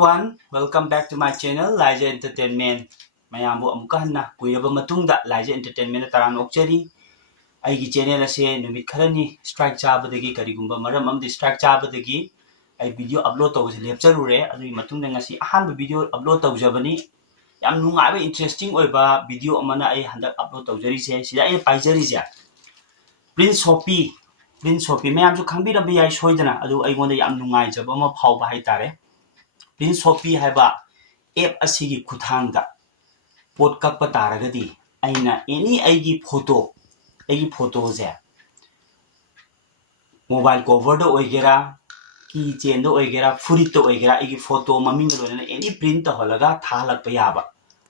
everyone, welcome back to my channel Laija Entertainment. Mayambo amukahna kuiraba matungda Laija Entertainment taran okchari. Aigi channel ase numit kharani strike chabadagi karigumba maram amdi strike chabadagi ai video upload tawse lepcharure adui matungda ngasi ahanba video upload tawjabani. Yam nungaiba interesting oiba video amana ai handak upload tawjari se sida ai paijari ja. Printshoppy mayam su khangbirambi yai soidana adu aigonda yam nungai jaba ma phawba haitare. Printshoppy haiba app asigi kuthangda pot kakpa taragadi aina any aigi photo je mobile cover da oigera keychain da oigera furit da oigera aigi photo maming loina any print ta holaga thalak pa yaba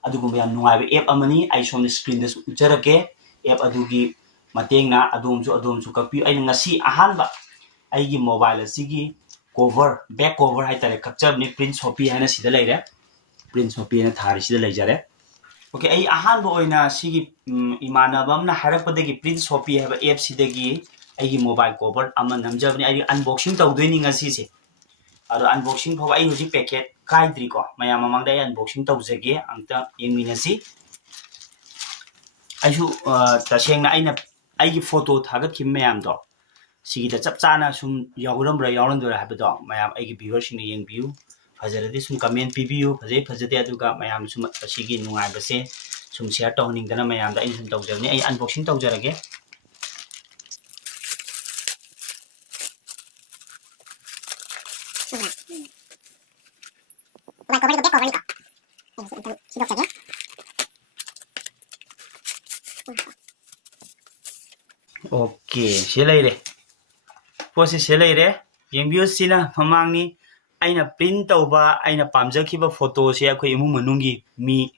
adugum yam nungai app amani ai som screen da ujarake app adugi matengna adom su kakpi aina ngasi ahanba aigi mobile asigi cover back cover hai tare capture ni Printshoppy haina sida leire Printshoppy na thari sida leijare okay ai ahan bo oina sigi imanabam na harapadagi Printshoppy haba app sidagi aigi mobile cover ama namjabni ai unboxing tawdoini ngasi se aro unboxing phawa ai hoji packet kaidri ko maya mamangda ai unboxing tawjage angta yengminasi aisu tasengna aina aigi photo thagat kim mayam do Sigi chap chana sum yaurambra yaurandura habado mayam aigi viewers ni yengbiu fajaradi sum comment pibiu fajade aduga mayam sum sigi nungai base sum share tawning dana mayam da in sum tawjarni ai unboxing tawjarage okay selaire Posi selaire yengbiu sina mamangni aina print tawba aina pamjakhiba photo se akhoi imu manungi mi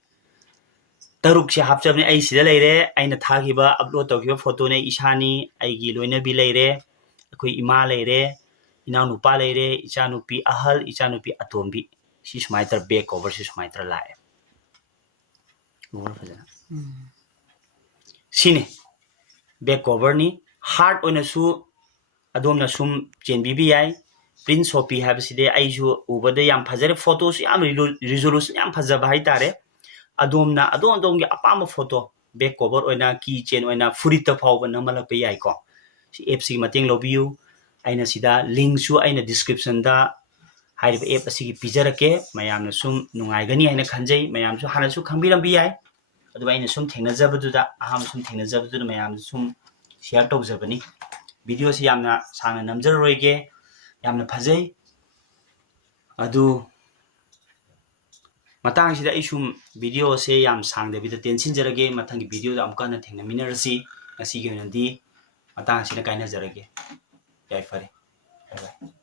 taruk se hapchabni ai sida leire aina thagiba upload tawgiba photo ne isani aigi loina bi leire akhoi ima leire ina nupa leire ichanupi ahal ichanupi atombi si smaiter back cover si smaiter lae sine back cover ni hard oina su adomna sum chenbibi yai Printshoppy habside aiju ubada yam phajare photos yam resolution yam phajaba haitare adomgi apama photo back cover oina keychain oina furita phawba namala pe yai ko si app si mateng lobiu aina sida link su aina description da haiba app asigi pijarake mayamna sum nungai gani aina khanjai mayam su hana su khangbirambi yai adu aina sum thengnajabaduda aham sum thengnajabaduda mayam sum share tawjabani video si yamna sangna namjaroige yamna phajai adu matang sida isum video se yam sangde bida tension jarage mathangi video da amka na thengna minarasi asi ge nandi matang sida kaina jarage yai fare bye bye